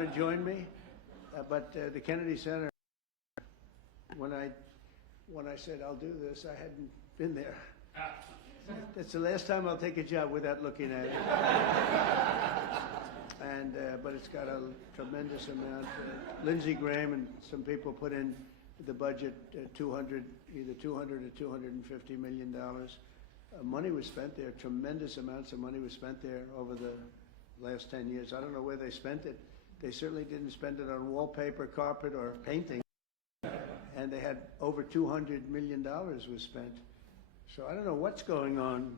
want to join me, but the Kennedy Center, when I said I'll do this, I hadn't been there. That's the last time I'll take a job without looking at it. And but it's got a tremendous amount. Lindsey Graham and some people put in the budget either 200 or $250 million. Money was spent there. Tremendous amounts of money was spent there over the last 10 years. I don't know where they spent it. They certainly didn't spend it on wallpaper, carpet, or painting. And they had over $200 million was spent. So I don't know what's going on.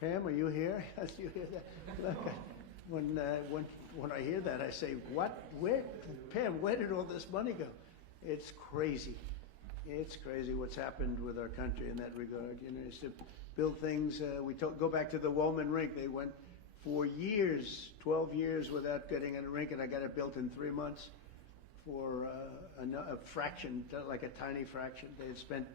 Pam, are you here? You hear that? Look, when I hear that, I say, what? Where? Pam, where did all this money go? It's crazy. It's crazy what's happened with our country in that regard. You know, it's to build things. Go back to the Woolman rink. They went for years, 12 years without getting a rink, and I got it built in 3 months for a fraction, like a tiny fraction. They had spent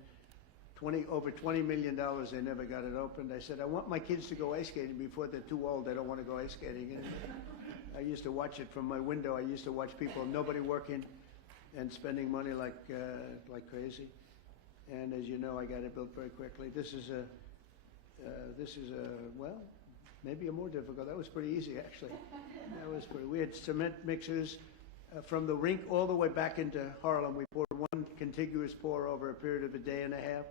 over $20 million. They never got it opened. I said, I want my kids to go ice skating before they're too old. They don't want to go ice skating. And I used to watch it from my window. I used to watch people, nobody working, and spending money like crazy. And as you know, I got it built very quickly. This is well, maybe a more difficult. That was pretty easy, actually. We had cement mixers from the rink all the way back into Harlem. We poured one contiguous pour over a period of a day and a half.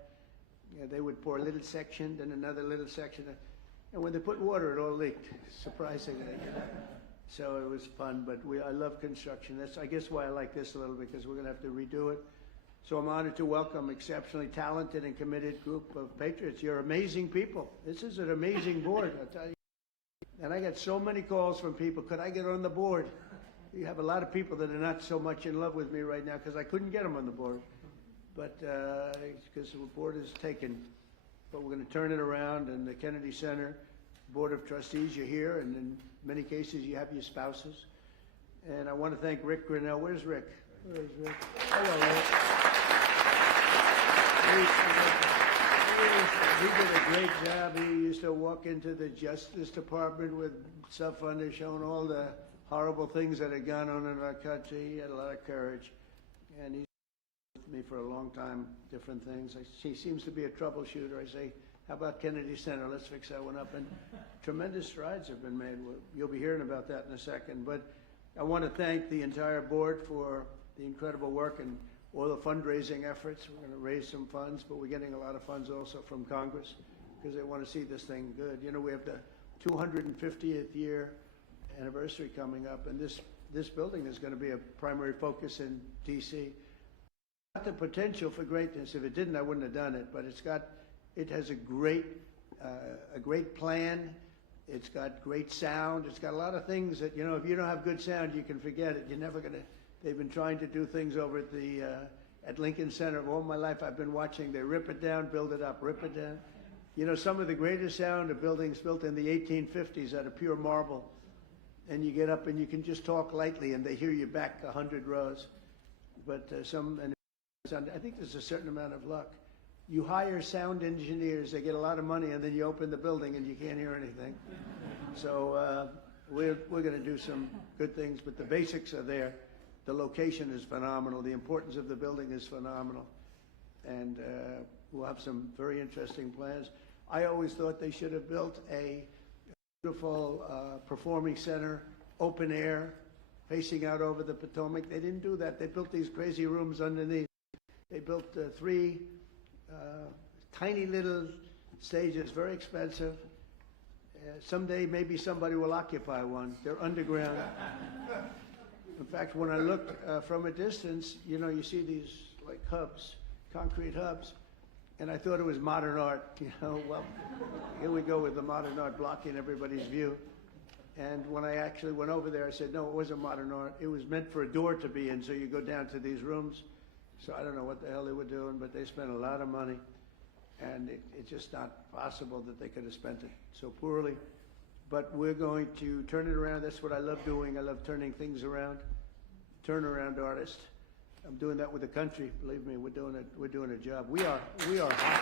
Yeah, they would pour a little section, then another little section. And when they put water, it all leaked, surprisingly. So it was fun, but I love construction. That's, I guess, why I like this a little, because we're going to have to redo it. So I'm honored to welcome exceptionally talented and committed group of patriots. You're amazing people. This is an amazing board, I'll tell you. And I got so many calls from people, could I get on the board? You have a lot of people that are not so much in love with me right now because I couldn't get them on the board. But because the board is taken. But we're going to turn it around, and the Kennedy Center Board of Trustees, you're here, and in many cases you have your spouses. And I want to thank Rick Grinnell. Where's Rick? Where's Rick? Hello, Rick. He did a great job. He used to walk into the Justice Department with stuff on there showing all the horrible things that had gone on in our country. He had a lot of courage. And he's with me for a long time, different things. He seems to be a troubleshooter. I say, how about Kennedy Center? Let's fix that one up. And tremendous strides have been made. You'll be hearing about that in a second. But I want to thank the entire board for the incredible work and all the fundraising efforts. We're going to raise some funds, but we're getting a lot of funds also from Congress because they want to see this thing good. You know, we have the 250th year anniversary coming up, and this building is going to be a primary focus in D.C. Got the potential for greatness. If it didn't, I wouldn't have done it. But it has a great plan. It's got great sound. It's got a lot of things that, you know, if you don't have good sound, you can forget it. You're never going to. They've been trying to do things over at the at Lincoln Center. All my life I've been watching. They rip it down, build it up, rip it down. You know, some of the greatest sound of buildings built in the 1850s out of pure marble. And you get up and you can just talk lightly and they hear you back 100 rows. But I think there's a certain amount of luck. You hire sound engineers, they get a lot of money, and then you open the building and you can't hear anything. So we're going to do some good things, but the basics are there. The location is phenomenal. The importance of the building is phenomenal. And we'll have some very interesting plans. I always thought they should have built a beautiful performing center, open air, facing out over the Potomac. They didn't do that. They built these crazy rooms underneath. They built 3 tiny little stages, very expensive. Someday maybe somebody will occupy one. They're underground. In fact, when I look from a distance, you know, you see these like hubs, concrete hubs, and I thought it was modern art. You know, well, here we go with the modern art blocking everybody's view. And when I actually went over there, I said, no, it wasn't modern art. It was meant for a door to be in, so you go down to these rooms. So I don't know what the hell they were doing, but they spent a lot of money, and it's just not possible that they could have spent it so poorly. But we're going to turn it around. That's what I love doing. I love turning things around. Turnaround artist. I'm doing that with the country. Believe me, we're doing a job. We are hot.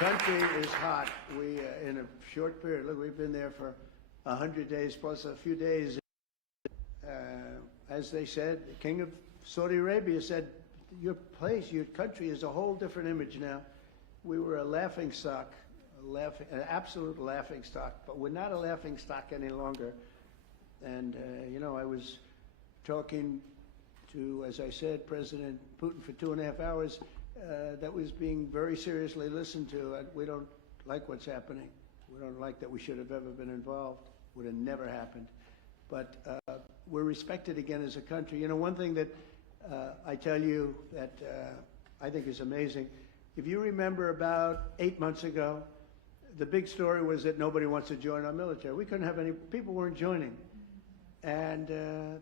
country is hot. We, in a short period, look, we've been there for 100 days plus a few days. As they said, the King of Saudi Arabia said, your place, your country is a whole different image now. We were a laughing stock, an absolute laughing stock, but we're not a laughing stock any longer. And, I was talking to, as I said, President Putin for 2.5 hours. That was being very seriously listened to. We don't like what's happening. We don't like that we should have ever been involved. Would have never happened. But we're respected again as a country. One thing that I tell you that I think is amazing, if you remember about 8 months ago, the big story was that nobody wants to join our military. We couldn't have any, people weren't joining. And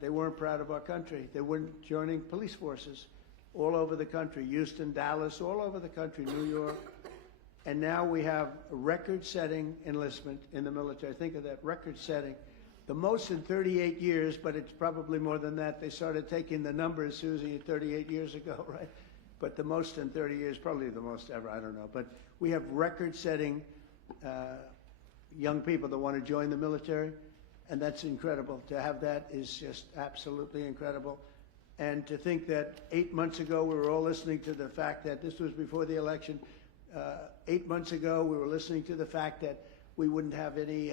they weren't proud of our country. They weren't joining police forces all over the country, Houston, Dallas, all over the country, New York. And now we have a record-setting enlistment in the military. Think of that, record-setting. The most in 38 years, but it's probably more than that. They started taking the numbers, Susie, 38 years ago, right? But the most in 30 years, probably the most ever, I don't know. But we have record-setting young people that want to join the military, and that's incredible. To have that is just absolutely incredible. And to think that 8 months ago we were all listening to the fact that this was before the election. 8 months ago we were listening to the fact that we wouldn't have any,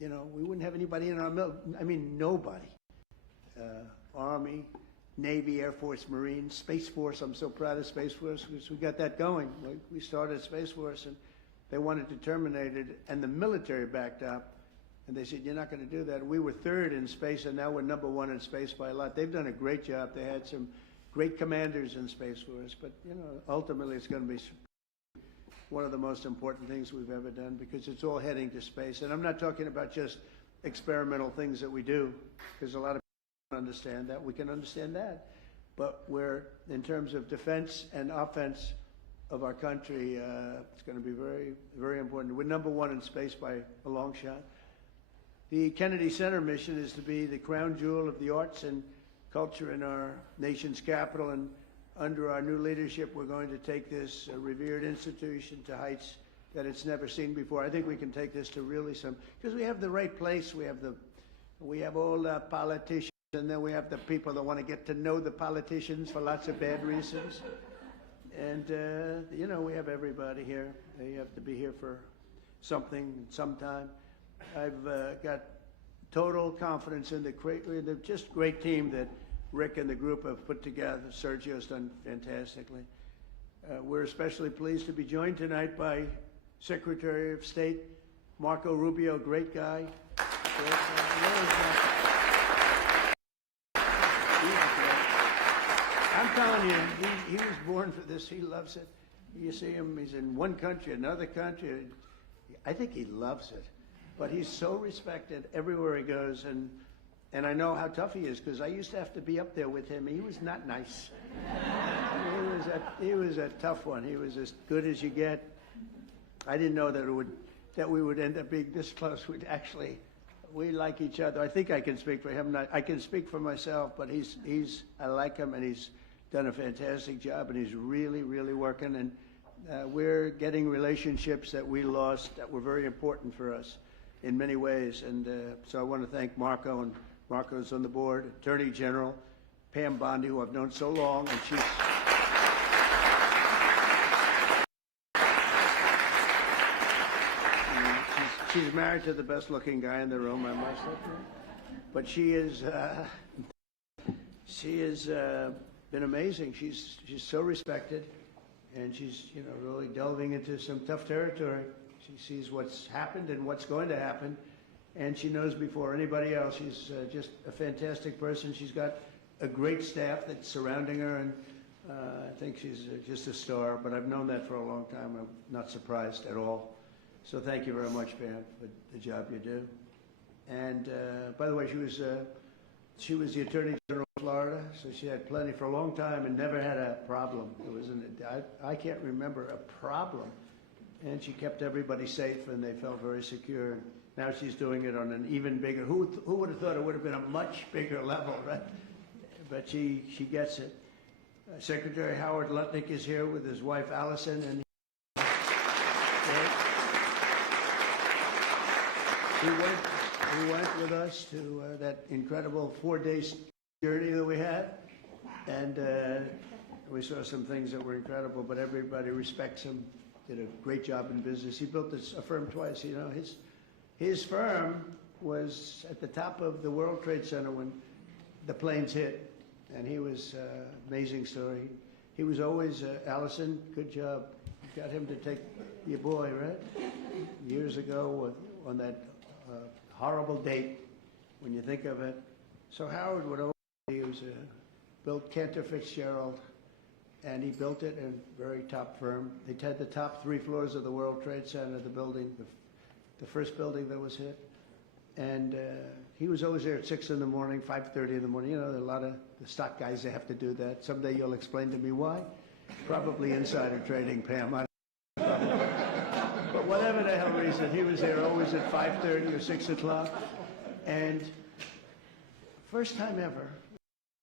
we wouldn't have anybody in our military. I mean, nobody. Army, Navy, Air Force, Marines, Space Force. I'm so proud of Space Force because we got that going. We started Space Force and they wanted to terminate it, and the military backed up. And they said, you're not going to do that. We were third in space, and now we're number one in space by a lot. They've done a great job. They had some great commanders in Space Force. But, ultimately it's going to be one of the most important things we've ever done because it's all heading to space. And I'm not talking about just experimental things that we do, because a lot of people don't understand that. We can understand that. But we're, in terms of defense and offense of our country, it's going to be very, very important. We're number one in space by a long shot. The Kennedy Center mission is to be the crown jewel of the arts and culture in our nation's capital, and under our new leadership, we're going to take this revered institution to heights that it's never seen before. I think we can take this to really because we have the right place. We have all the politicians, and then we have the people that want to get to know the politicians for lots of bad reasons. And, we have everybody here. They have to be here for something, sometime. I've got total confidence in the just great team that Rick and the group have put together. Sergio's done fantastically. We're especially pleased to be joined tonight by Secretary of State Marco Rubio, great guy. I'm telling you, he was born for this. He loves it. You see him, he's in one country, another country. I think he loves it. But he's so respected everywhere he goes, and I know how tough he is because I used to have to be up there with him. He was not nice. He was a tough one. He was as good as you get. I didn't know that we would end up being this close. We like each other. I think I can speak for him. I can speak for myself, but I like him, and he's done a fantastic job, and he's really, really working. And we're getting relationships that we lost that were very important for us in many ways. And so I want to thank Marco, and Marco's on the board, Attorney General Pam Bondi, who I've known so long, and she's married to the best looking guy in the room, I must admit. But she has been amazing. She's so respected, and she's really delving into some tough territory. She sees what's happened and what's going to happen, and she knows before anybody else. She's just a fantastic person. She's got a great staff that's surrounding her, and I think she's just a star. But I've known that for a long time. I'm not surprised at all. So thank you very much, Pam, for the job you do. And by the way, she was the Attorney General of Florida, so she had plenty for a long time and never had a problem. I can't remember a problem. And she kept everybody safe, and they felt very secure. Now she's doing it on an even bigger. Who would have thought it would have been a much bigger level, right? But she gets it. Secretary Howard Lutnick is here with his wife Allison, and He went with us to that incredible 4-day journey that we had, and we saw some things that were incredible, but everybody respects him. Did a great job in business. He built a firm twice. You know, his firm was at the top of the World Trade Center when the planes hit, and he was amazing story. He was always Allison. Good job. You got him to take your boy, right? Years ago on that horrible date, when you think of it. So Howard would always, he was built Cantor Fitzgerald, and he built it in a very top firm. They had the top 3 floors of the World Trade Center, the building, the first building that was hit. And he was always there at 6 in the morning, 5:30 in the morning. You know, there are a lot of the stock guys that have to do that. Someday you'll explain to me why. Probably insider trading, Pam. I don't know. But whatever the hell reason, he was there always at 5:30 or 6 o'clock. And first time ever,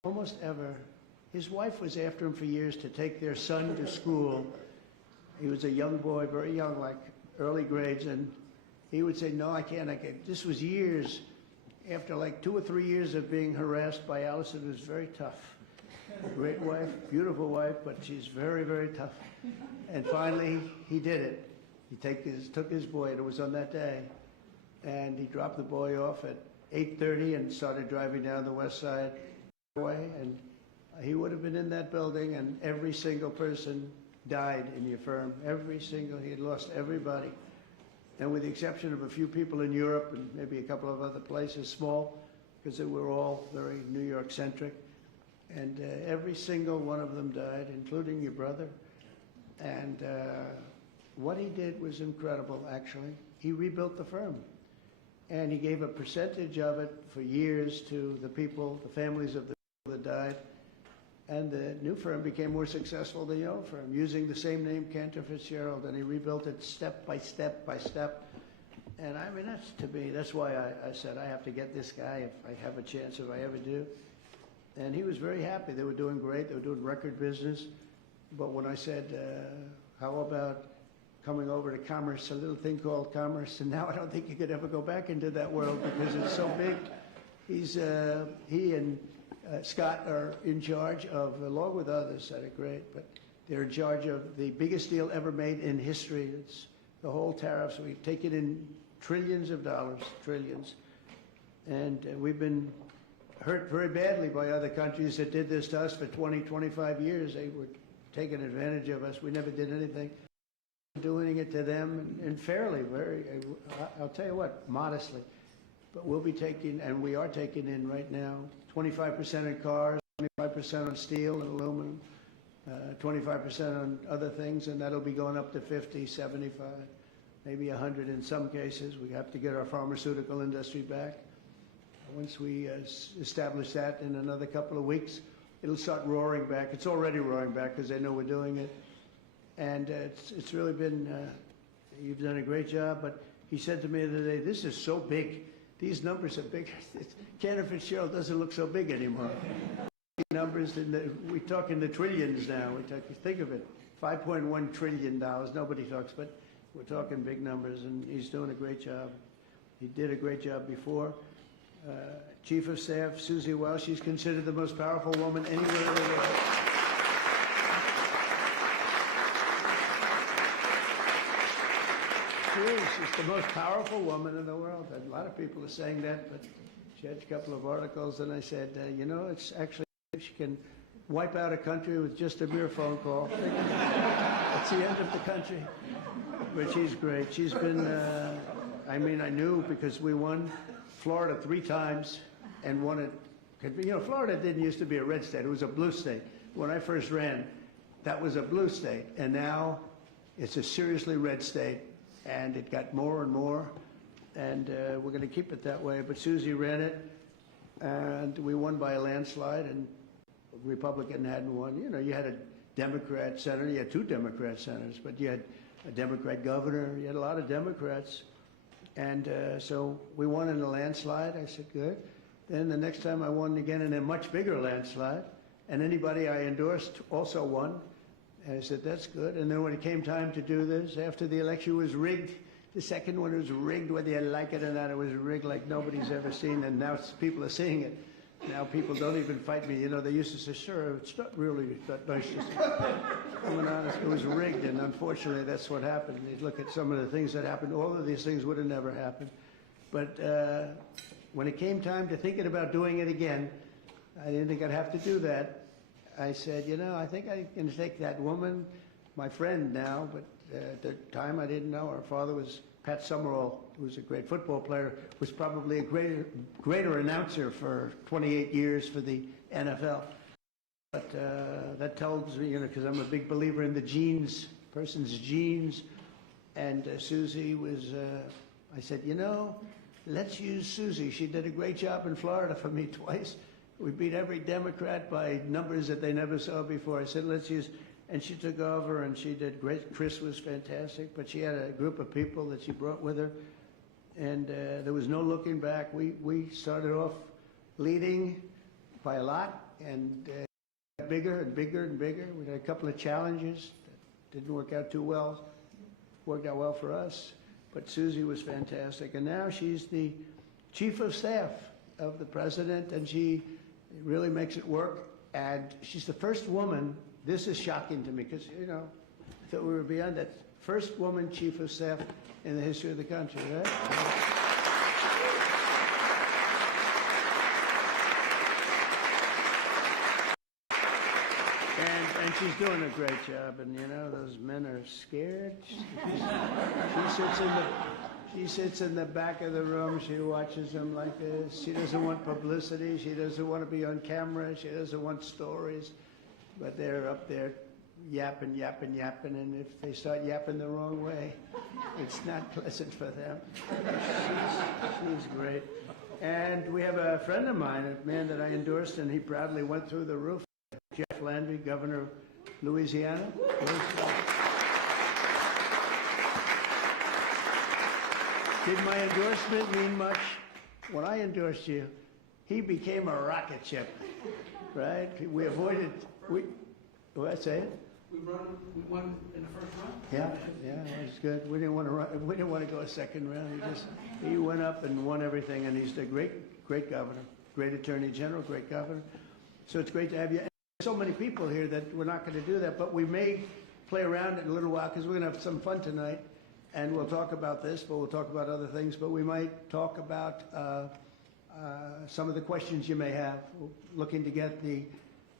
almost ever, his wife was after him for years to take their son to school. He was a young boy, very young, like early grades, and he would say, no, I can't. This was years after like 2 or 3 years of being harassed by Allison. It was very tough. Great wife, beautiful wife, but she's very, very tough. And finally, he did it. He took his boy, and it was on that day, and he dropped the boy off at 8:30 and started driving down the West Side Highway, and he would have been in that building, and every single person died in your firm. He had lost everybody. And with the exception of a few people in Europe and maybe a couple of other places, small, because they were all very New York-centric. And every single one of them died, including your brother. And what he did was incredible, actually. He rebuilt the firm. And he gave a percentage of it for years to the people, the families of the people that died. And the new firm became more successful than the old firm, using the same name, Cantor Fitzgerald, and he rebuilt it step by step by step. And I mean, that's why I said I have to get this guy if I have a chance, if I ever do. And he was very happy. They were doing great. They were doing record business. But when I said, how about coming over to commerce, a little thing called commerce, and now I don't think you could ever go back into that world because it's so big. He and Scott are in charge of, along with others that are great, but they're in charge of the biggest deal ever made in history. It's the whole tariffs. We've taken in trillions of dollars, trillions. And we've been hurt very badly by other countries that did this to us for 20, 25 years. They were taking advantage of us. We never did anything. Doing it to them, and fairly, I'll tell you what, modestly. But we'll be taking, and we are taking in right now, 25% in cars, 25% on steel and aluminum, 25% on other things, and that'll be going up to 50, 75, maybe 100 in some cases. We have to get our pharmaceutical industry back. Once we establish that in another couple of weeks, it'll start roaring back. It's already roaring back because they know we're doing it. And it's really been, you've done a great job, but he said to me the other day, this is so big. These numbers are big. Cantor Fitzgerald doesn't look so big anymore. Numbers, we talk in the trillions now. Think of it, $5.1 trillion. Nobody talks, but we're talking big numbers, and he's doing a great job. He did a great job before. Chief of Staff, Susie Welsh, she's considered the most powerful woman anywhere in the world. She's the most powerful woman in the world. And a lot of people are saying that, but she had a couple of articles, and I said, you know, it's actually, she can wipe out a country with just a mere phone call. That's the end of the country. But she's great. She's been, I mean, I knew because we won Florida 3 times and won it. You know, Florida didn't used to be a red state. It was a blue state. When I first ran, that was a blue state. And now it's a seriously red state. And it got more and more, and we're going to keep it that way. But Susie ran it, and we won by a landslide, and a Republican hadn't won. You know, you had a Democrat senator, you had 2 Democrat senators, but you had a Democrat governor, you had a lot of Democrats. And so we won in a landslide. I said, good. Then the next time I won again in a much bigger landslide, and anybody I endorsed also won. And I said, that's good. And then when it came time to do this, after the election was rigged, The second one was rigged, whether you like it or not. It was rigged like nobody's ever seen, and now people are seeing it. Now people don't even fight me. You know, they used to say, sir, it's not really that nice. I'm honest, it was rigged, and unfortunately that's what happened. You look at some of the things that happened, all of these things would have never happened. But when it came time to thinking about doing it again, I didn't think I'd have to do that. I said, you know, I think I can take that woman, my friend now, but at the time I didn't know. Her father was Pat Summerall, who was a great football player, was probably a greater announcer for 28 years for the NFL. But that tells me, you know, because I'm a big believer in the genes, person's genes. And Susie was, I said, you know, let's use Susie. She did a great job in Florida for me twice. We beat every Democrat by numbers that they never saw before. I said, let's use, and she took over and she did great. Chris was fantastic, but she had a group of people that she brought with her. And there was no looking back. We started off leading by a lot and got bigger and bigger and bigger. We had a couple of challenges that didn't work out too well. Worked out well for us, but Susie was fantastic. And now she's the chief of staff of the president, and she really makes it work. And she's the first woman, this is shocking to me, because, you know, I thought we were beyond that. First woman chief of staff in the history of the country, right? And she's doing a great job, and you know, those men are scared. She sits in the back of the room, she watches them like this. She doesn't want publicity, she doesn't want to be on camera, she doesn't want stories, but they're up there yapping, yapping, yapping, and if they start yapping the wrong way, it's not pleasant for them. She's great. And we have a friend of mine, a man that I endorsed, and he proudly went through the roof. Jeff Landry, governor of Louisiana. Did my endorsement mean much? When I endorsed you, he became a rocket ship, right? We avoided, what I say? We won in the first round. Yeah, it was good. We didn't want to run, we didn't want to go a second round. He went up and won everything, and he's a great governor, great attorney general, great governor. So it's great to have you. And so many people here that we're not going to do that, but we may play around in a little while because we're going to have some fun tonight, and we'll talk about this, but we'll talk about other things. But we might talk about some of the questions you may have. We're looking to get the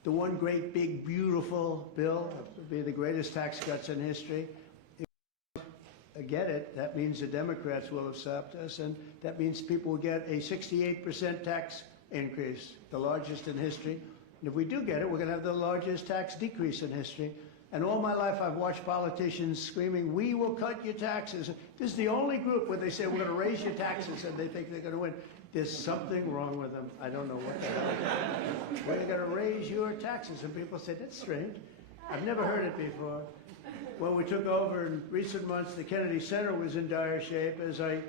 one great, big, beautiful bill. It will be the greatest tax cuts in history. If we get it, that means the Democrats will have stopped us, and that means people will get a 68% tax increase, the largest in history. And if we do get it, we're going to have the largest tax decrease in history. And all my life I've watched politicians screaming, we will cut your taxes. This is the only group where they say we're going to raise your taxes and they think they're going to win. There's something wrong with them. I don't know what the hell. We're going to raise your taxes. And people say, that's strange. I've never heard it before. When we took over in recent months, the Kennedy Center was in dire shape. As I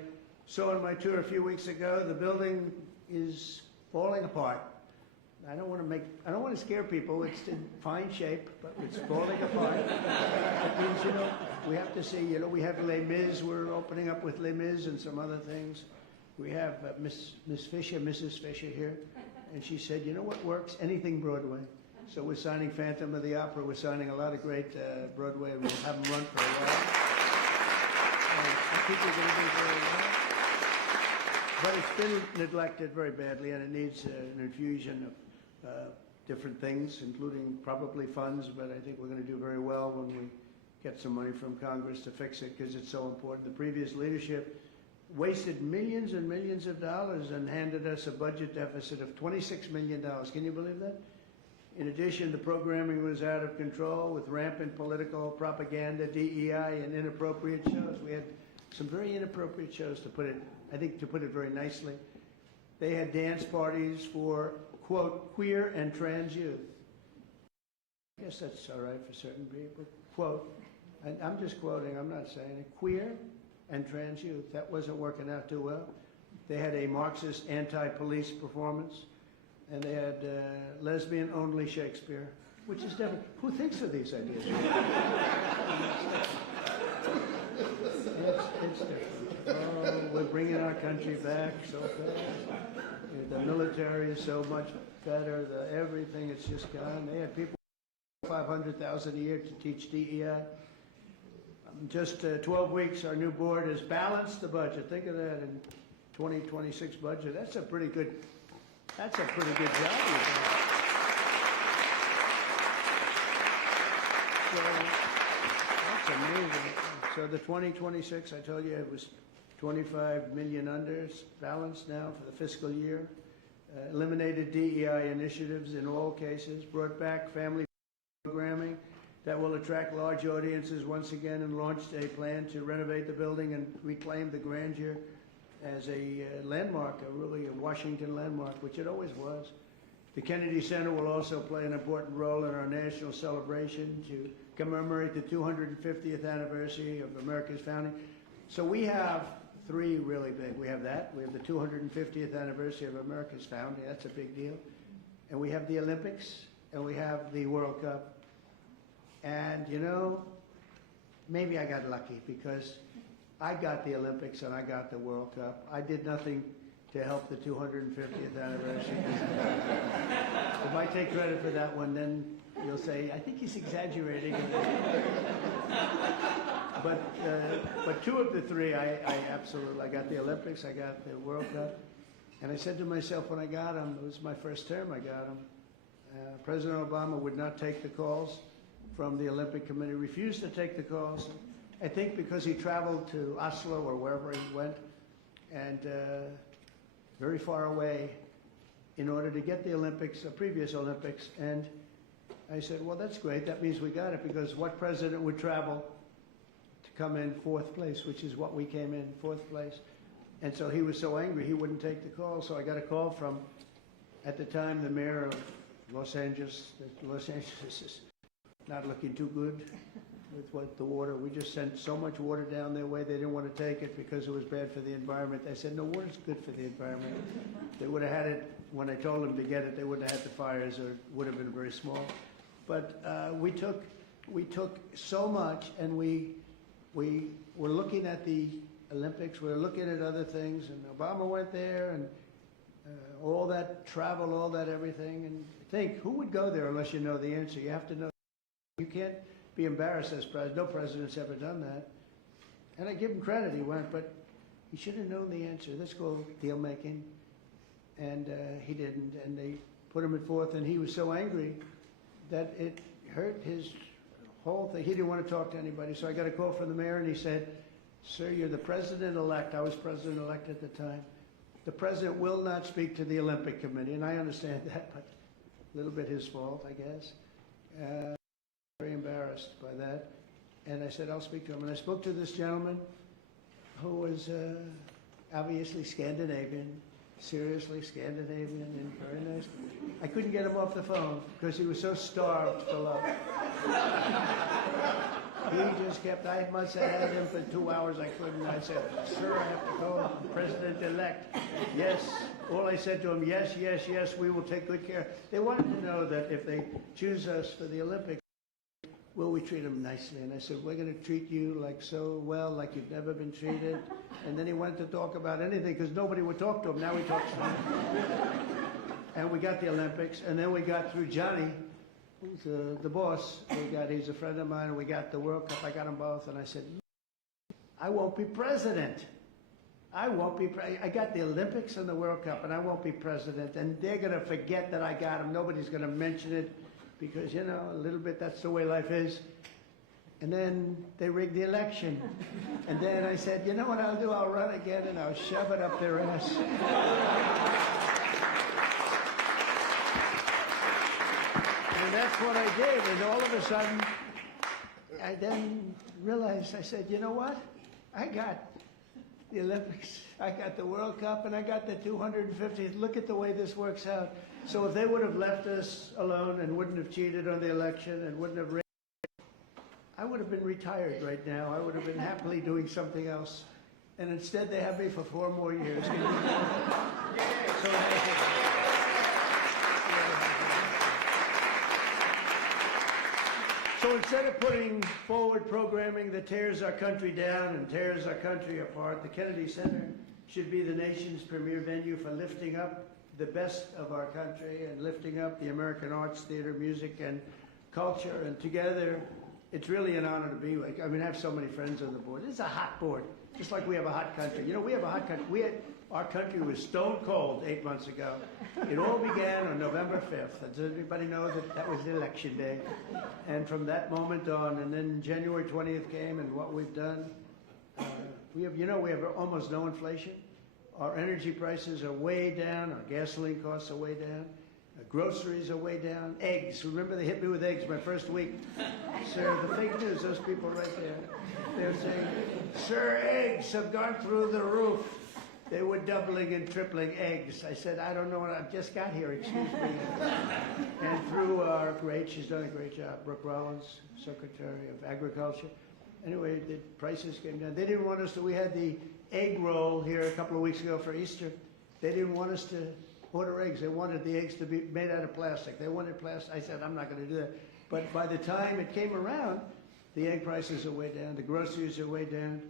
saw on my tour a few weeks ago, the building is falling apart. I don't want to scare people. It's in fine shape, but it's falling apart. That means, you know, we have to see, you know, we have Les Mis. We're opening up with Les Mis and some other things. We have Mrs. Fisher here, and she said, you know what works? Anything Broadway. So we're signing Phantom of the Opera. We're signing a lot of great Broadway, and we'll have them run for a while. I think we're going to do very well. But it's been neglected very badly, and it needs an infusion of different things, including probably funds, but I think we're going to do very well when we get some money from Congress to fix it because it's so important. The previous leadership wasted millions and millions of dollars and handed us a budget deficit of $26 million. Can you believe that? In addition, the programming was out of control with rampant political propaganda, DEI, and inappropriate shows. We had some very inappropriate shows, to put it very nicely. They had dance parties for, quote, queer and trans youth. I guess that's all right for certain people. Quote, and I'm just quoting, I'm not saying it, queer and trans youth. That wasn't working out too well. They had a Marxist anti-police performance, and they had lesbian-only Shakespeare, which is different. Who thinks of these ideas? It's different. Oh, we're bringing our country back so fast. The military is so much better. Everything, it's just gone. They had people $500,000 a year to teach DEI. Just 12 weeks, our new board has balanced the budget. Think of that in 2026 budget. That's a pretty good job you've done. So that's amazing. So the 2026, I told you it was 25 million under, balanced now for the fiscal year. Eliminated DEI initiatives in all cases, brought back family programming that will attract large audiences once again, and launched a plan to renovate the building and reclaim the grandeur as a landmark, a Washington landmark, which it always was. The Kennedy Center will also play an important role in our national celebration to commemorate the 250th anniversary of America's founding. So we have three really big. We have that. We have the 250th anniversary of America's founding. That's a big deal. And we have the Olympics, and we have the World Cup. And, you know, maybe I got lucky because I got the Olympics and I got the World Cup. I did nothing to help the 250th anniversary. If I take credit for that one, then you'll say, I think he's exaggerating. But two of the three, I absolutely, I got the Olympics, I got the World Cup. And I said to myself when I got them, it was my first term I got them, President Obama would not take the calls from the Olympic Committee, refused to take the calls. I think because he traveled to Oslo or wherever he went, and very far away in order to get the Olympics, the previous Olympics. And I said, well, that's great. That means we got it, because what president would travel to come in fourth place, which is what we came in, fourth place. And so he was so angry he wouldn't take the call. So I got a call from, at the time, the mayor of Los Angeles. Los Angeles is not looking too good with the water. We just sent so much water down their way, they didn't want to take it because it was bad for the environment. I said, no, water's good for the environment. They would have had it, when I told them to get it, they wouldn't have had the fires, or it would have been very small. But we took so much, and we were looking at the Olympics, we were looking at other things, and Obama went there, and all that travel, all that everything. And think, who would go there unless you know the answer? You have to know. You can't be embarrassed as president. No president's ever done that. And I give him credit, he went, but he should have known the answer. Let's go deal making. And he didn't. And they put him at fourth, and he was so angry that it hurt his whole thing. He didn't want to talk to anybody. So I got a call from the mayor, and he said, sir, you're the president-elect. I was president-elect at the time. The president will not speak to the Olympic Committee. And I understand that, but a little bit his fault, I guess. Very embarrassed by that. And I said, I'll speak to him. And I spoke to this gentleman who was obviously Scandinavian, seriously Scandinavian, and very nice. I couldn't get him off the phone because he was so starved for love. He just kept, I must have had him for 2 hours. I couldn't. I said, sir, I have to go. President-elect. Yes. All I said to him, yes, yes, yes, we will take good care. They wanted to know that if they choose us for the Olympics, will we treat them nicely? And I said, we're going to treat you like so well, like you've never been treated. And then he wanted to talk about anything because nobody would talk to him. Now he talks to him. And we got the Olympics, and then we got through Johnny, who's the boss. He's a friend of mine, and we got the World Cup. I got them both, and I said, I won't be president. I won't be. I got the Olympics and the World Cup, and I won't be president. And they're going to forget that I got them. Nobody's going to mention it. Because, you know, a little bit, that's the way life is. And then they rigged the election. And then I said, you know what I'll do? I'll run again and I'll shove it up their ass. And that's what I did. And all of a sudden, I then realized, I said, you know what? I got the Olympics, I got the World Cup, and I got the 250th. Look at the way this works out. So if they would have left us alone and wouldn't have cheated on the election and wouldn't have rigged, I would have been retired right now. I would have been happily doing something else. And instead they have me for 4 more years. So So instead of putting forward programming that tears our country down and tears our country apart, the Kennedy Center should be the nation's premier venue for lifting up the best of our country and lifting up the American arts, theater, music, and culture. And together, it's really an honor to be like. I mean, I have so many friends on the board. It's a hot board, just like we have a hot country. You know, we have a hot country. Our country was stone cold 8 months ago. It all began on November 5th. Does everybody know that that was election day? And from that moment on, and then January 20th came, and what we've done, we have almost no inflation. Our energy prices are way down. Our gasoline costs are way down. Groceries are way down. Eggs. Remember they hit me with eggs my first week. Sir, the fake news, those people right there. They're saying, sir, eggs have gone through the roof. They were doubling and tripling eggs. I said, I don't know what I just got here, excuse me. And through our she's done a great job, Brooke Rollins, Secretary of Agriculture. Anyway, the prices came down. They didn't want us to, we had the egg roll here a couple of weeks ago for Easter. They didn't want us to order eggs. They wanted the eggs to be made out of plastic. They wanted plastic. I said, I'm not going to do that. But by the time it came around, the egg prices are way down. The groceries are way down.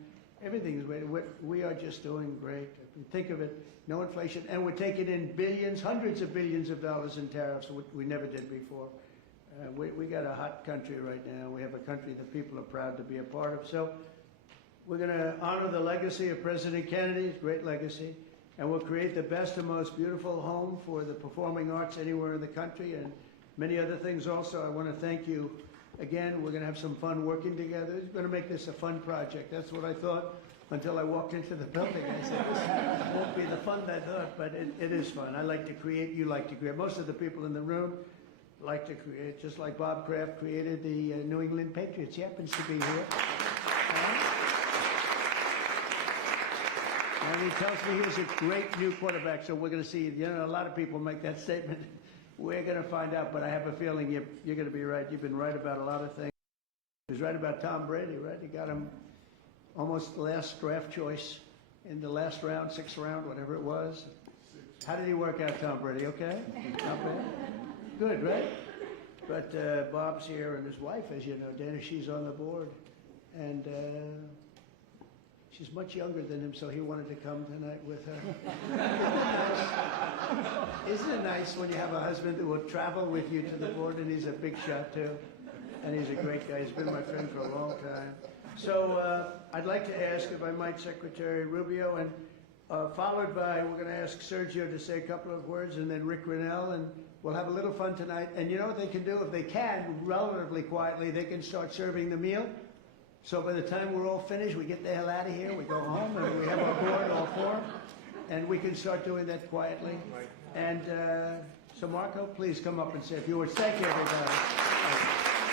Everything is way down. We are just doing great. Think of it, no inflation. And we're taking in billions, hundreds of billions of dollars in tariffs, which we never did before. We got a hot country right now. We have a country that people are proud to be a part of. So we're going to honor the legacy of President Kennedy's great legacy. And we'll create the best and most beautiful home for the performing arts anywhere in the country and many other things also. I want to thank you again. We're going to have some fun working together. We're going to make this a fun project. That's what I thought until I walked into the building. I said, this won't be the fun I thought, but it is fun. I like to create. You like to create. Most of the people in the room like to create, just like Bob Kraft created the New England Patriots. He happens to be here. And he tells me he's a great new quarterback, so we're going to see. You know, a lot of people make that statement. We're going to find out, but I have a feeling you're going to be right. You've been right about a lot of things. He was right about Tom Brady, right? He got him almost the last draft choice in the last round, sixth round, whatever it was. How did he work out, Tom Brady? Okay? Not bad? Good, right? But Bob's here, and his wife, as you know, Dana, she's on the board. And she's much younger than him, so he wanted to come tonight with her. Isn't it nice when you have a husband who will travel with you to the board, and he's a big shot, too. And he's a great guy. He's been my friend for a long time. So I'd like to ask, if I might, Secretary Rubio, and followed by, we're going to ask Sergio to say a couple of words, and then Rick Grinnell, and we'll have a little fun tonight. And you know what they can do? If they can, relatively quietly, they can start serving the meal. So by the time we're all finished, we get the hell out of here, we go home, and we have our board, all four, and we can start doing that quietly. And so Marco, please come up and say a few words. Thank you, everybody.